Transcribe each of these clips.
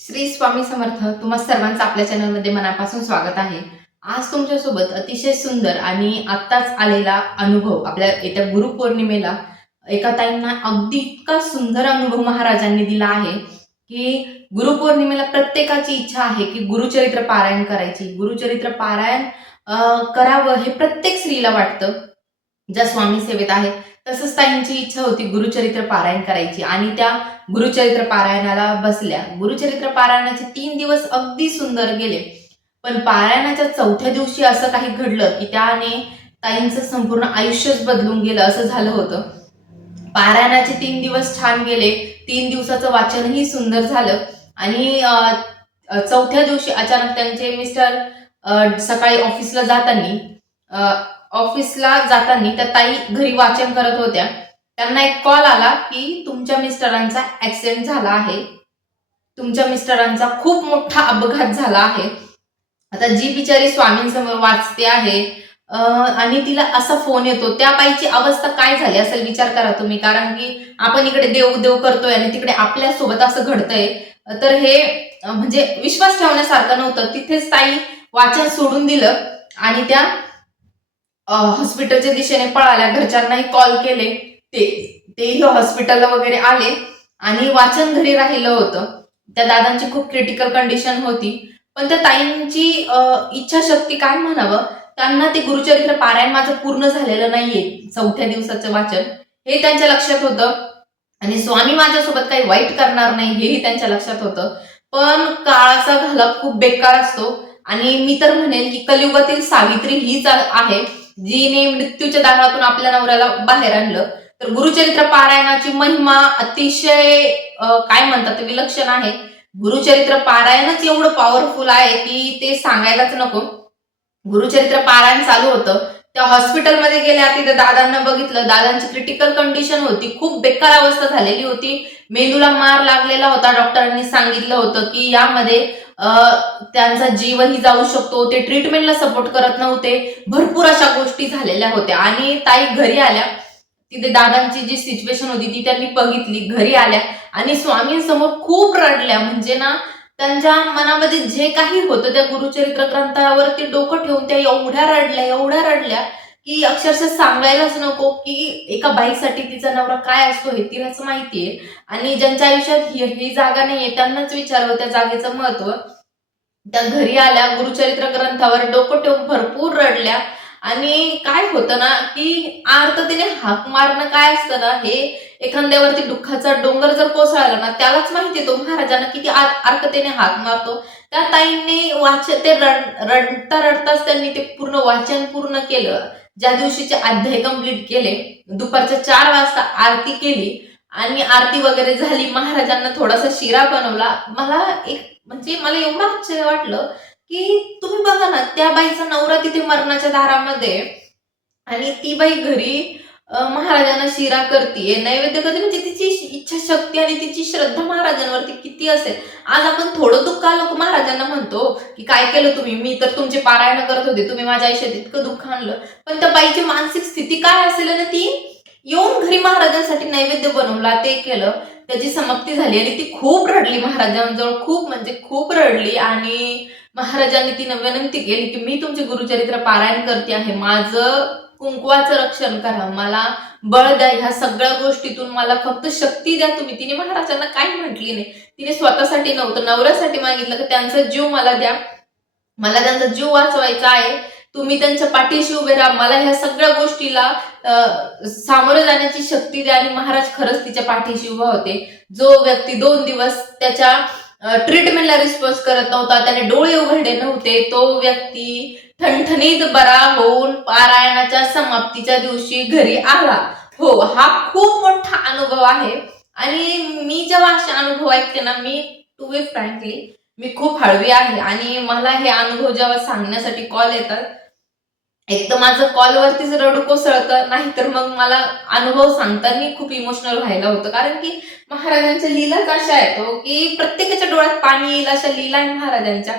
श्री स्वामी समर्थ. तुम्हा सर्वांचं आपल्या चॅनलमध्ये मनापासून स्वागत आहे. आज तुमच्यासोबत अतिशय सुंदर आणि आत्ताच आलेला अनुभव, आपल्या येत्या गुरुपौर्णिमेला एका ताईंना अगदी इतका सुंदर अनुभव महाराजांनी दिला आहे की गुरुपौर्णिमेला प्रत्येकाची इच्छा आहे की गुरुचरित्र पारायण करायची. गुरुचरित्र पारायण करावं हे प्रत्येक स्त्रीला वाटतं ज्या स्वामी सेवेत आहे. तसंच ताईंची इच्छा होती गुरुचरित्र पारायण करायची आणि त्या गुरुचरित्र पारायणाला बसल्या. गुरुचरित्र पारायणाचे 3 दिवस अगदी सुंदर गेले. पण पारायणाच्या 4थ्या दिवशी असं काही घडलं की त्याने ताईंचं संपूर्ण आयुष्यच बदलून गेलं असं झालं होतं. पारायणाचे 3 दिवस छान गेले. 3 दिवसाचं वाचनही सुंदर झालं आणि 4थ्या दिवशी अचानक त्यांचे मिस्टर सकाळी ऑफिसला जाताना त्या ताई घरी वाचन करत होत्या. त्यांना एक कॉल आला की तुमच्या मिस्टरांचा ऍक्सिडेंट झाला आहे, तुमच्या मिस्टरांचा खूप मोठा अपघात झाला आहे. आता जी बिचारी स्वामींसमोर वाचते आहे आणि तिला असा फोन येतो, त्या बाईची अवस्था काय झाली असेल विचार करा तुम्ही. कारण की आपण इकडे देव देव करतोय आणि तिकडे आपल्यासोबत असं घडतंय, तर हे म्हणजे विश्वास ठेवण्यासारखं नव्हतं. तिथेच ताई वाचन सोडून दिलं आणि त्या हॉस्पिटलच्या दिशेने पळाल्या. घरच्यांनाही कॉल केले, तेही हॉस्पिटलला वगैरे आले आणि वाचन घरी राहिलं होतं. त्या दादांची खूप क्रिटिकल कंडिशन होती, पण त्या ताईंची इच्छाशक्ती काय म्हणावं, त्यांना ते गुरुचरित्र पारायण माझं पूर्ण झालेलं नाहीये 4थ्या दिवसाचं वाचन, हे त्यांच्या लक्षात होतं आणि स्वामी माझ्यासोबत काही वाईट करणार नाही हेही त्यांच्या लक्षात होतं. पण काळाचा घालप खूप बेकार असतो आणि मी तर म्हणेल की कलियुगातील सावित्री हीच आहे जिने मृत्यूच्या दारातून आपल्या नवऱ्याला बाहेर आणलं. तर गुरुचरित्र पारायणाची महिमा अतिशय काय म्हणतात विलक्षण आहे. गुरुचरित्र पारायणच एवढं पॉवरफुल आहे की ते सांगायलाच नको. गुरुचरित्र पारायण चालू होतं, त्या हॉस्पिटलमध्ये गेल्या, तिथे दादांना बघितलं. दादांची क्रिटिकल कंडिशन होती, खूप बेकार अवस्था झालेली होती. मेंदूला मार लागलेला होता. डॉक्टरांनी सांगितलं होतं की यामध्ये त्यांचा जीवही जाऊ शकतो. ते ट्रीटमेंटला सपोर्ट करत नव्हते. भरपूर अशा गोष्टी झालेल्या होत्या आणि ताई घरी आल्या. तिथे दादांची जी सिच्युएशन होती ती त्यांनी बघितली. घरी आल्या आणि स्वामींसमोर खूप रडल्या. म्हणजे ना, त्यांच्या मनामध्ये जे काही होतं त्या गुरुचरित्र ग्रंथावरती डोकं ठेवून त्या एवढ्या रडल्या की अक्षरशः सांगायलाच नको की एका बाईसाठी तिचा नवरा काय असतो हे तिलाच माहितीये आणि ज्यांच्या आयुष्यात ही जागा नाहीये त्यांनाच विचारावं त्या जागेचं महत्व. त्या घरी आल्या, गुरुचरित्र ग्रंथावर डोकं ठेवून भरपूर रडल्या आणि काय होतं ना की आर्ततेने हाक मारणं काय असतं ना, हे एखाद्यावरती दुःखाचा डोंगर जर कोसळला ना त्यालाच माहिती तो महाराजांना किती आर्ततेने हाक मारतो. त्या ताईंनी ते रडता रडताच त्यांनी ते पूर्ण वाचन पूर्ण केलं. ज्या दिवशीचे अध्याय कंप्लीट केले, दुपारच्या 4 वाजता आरती केली आणि आरती वगैरे झाली. महाराजांना थोडासा शिरा बनवला. मला एवढं आश्चर्य वाटलं की तुम्ही बघा ना, त्या बाईचा नवरा तिथे मरणाच्या दारामध्ये आणि ती बाई घरी महाराजांना शिरा करतीये, नैवेद्य करते. म्हणजे तिची इच्छाशक्ती आणि तिची श्रद्धा महाराजांवरती किती असेल. आज आपण थोडं दुःख आलं की महाराजांना म्हणतो की काय केलं तुम्ही, मी तर तुमचे पारायण करत होते, तुम्ही माझ्या आयुष्यात इतकं दुःख आणलं. पण त्या बाईची मानसिक स्थिती काय असेल ना, ती येऊन घरी महाराजांसाठी नैवेद्य बनवला, ते केलं, त्याची समाप्ती झाली आणि ती खूप रडली महाराजांजवळ. खूप म्हणजे खूप रडली आणि महाराजांनी तिनं विनंती केली की मी तुमचे गुरुचरित्र पारायण करते आहे, माझं कुंकवाचं रक्षण करा, मला बळ द्या, ह्या सगळ्या गोष्टीतून मला फक्त शक्ती द्या तुम्ही. तिने महाराजांना काही म्हटली नाही. तिने स्वतःसाठी नव्हतं, नवऱ्यासाठी मागितलं की त्यांचा जीव मला द्या, मला त्यांचा जीव वाचवायचा आहे, तुम्ही त्यांच्या पाठीशी उभे राहा, मला ह्या सगळ्या गोष्टीला सामोरं जाण्याची शक्ती द्या. आणि महाराज खरंच तिच्या पाठीशी उभा होते. जो व्यक्ती 2 दिवस त्याच्या ट्रीटमेंटला रिस्पॉन्स करत नव्हता, त्याने डोळे उघडले नव्हते, तो व्यक्ती ठणठणीत बरा होऊन पारायणाच्या समाप्तीच्या दिवशी घरी आला. हो, हा खूप मोठा अनुभव आहे आणि मी जेव्हा असे अनुभव ऐकते ना, मी टू बी फ्रँकली मी खूप हळवी आहे आणि मला हे अनुभव जेव्हा सांगण्यासाठी कॉल येतात, एक तर माझं कॉलवरतीच रडू कोसळतं, नाहीतर मग मला अनुभव सांगताना खूप इमोशनल व्हायला होतं. कारण की महाराजांच्या लीलाच अशा आहेत हो, की प्रत्येकाच्या डोळ्यात पाणी येईल अशा लीला आहे महाराजांच्या.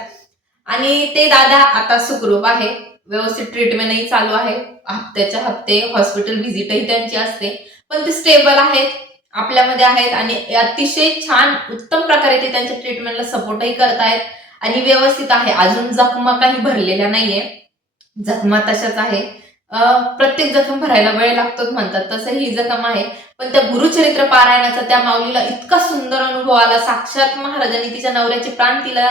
आणि ते दादा आता सुखरूप आहे, व्यवस्थित ट्रीटमेंटही चालू आहे, हप्त्याच्या हप्ते हॉस्पिटल व्हिजिटही त्यांची असते, पण ते स्टेबल आहेत आपल्यामध्ये आहेत आणि अतिशय छान उत्तम प्रकारे ते त्यांच्या ट्रीटमेंटला सपोर्टही करतायत आणि व्यवस्थित आहे. अजून जखमा काही भरलेल्या नाहीये, जखमा तशाच आहे. प्रत्येक जखम भरायला वेळ लागतोच म्हणतात, तसं ही जखम आहे. पण त्या गुरुचरित्र पारायणाचा त्या माऊलीला इतका सुंदर अनुभव आला. साक्षात महाराजांनी तिच्या नवऱ्याचे प्राण तिला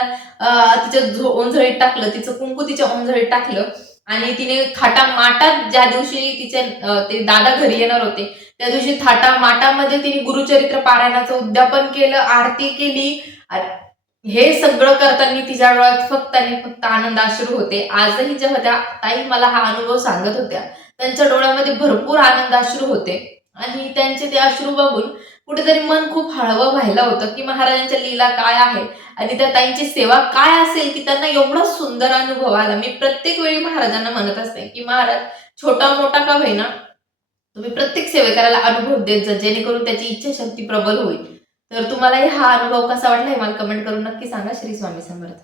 तिच्या ओंजळीत टाकलं, तिचं कुंकू तिच्या ओंजळीत टाकलं आणि तिने थाटामाटात ज्या दिवशी तिचे ते दादा घरी येणार होते त्या दिवशी थाटामाटामध्ये तिने गुरुचरित्र पारायणाचं उद्यापन केलं, आरती केली. हे सगळं करताना तिच्या डोळ्यात फक्त आणि फक्त आनंद अश्रू होते. आजही जेव्हा त्या ताई मला हा अनुभव सांगत होत्या, त्यांच्या डोळ्यामध्ये भरपूर आनंद अश्रू होते आणि त्यांचे ते अश्रू बघून कुठेतरी मन खूप हळवं व्हायला होतं, की महाराजांच्या लीला काय आहे आणि त्या ताईंची सेवा काय असेल, की त्यांना एवढा सुंदर अनुभव आला. मी प्रत्येक वेळी महाराजांना म्हणत असते, की महाराज छोटा मोठा का होईना तुम्ही प्रत्येक सेवेकराला अनुभव देत जा, जेणेकरून त्याची इच्छाशक्ती प्रबल होईल. तर तुम्हालाही हा अनुभव कसा वाटला हे मला कमेंट करून नक्की सांगा. श्री स्वामी समर्थ.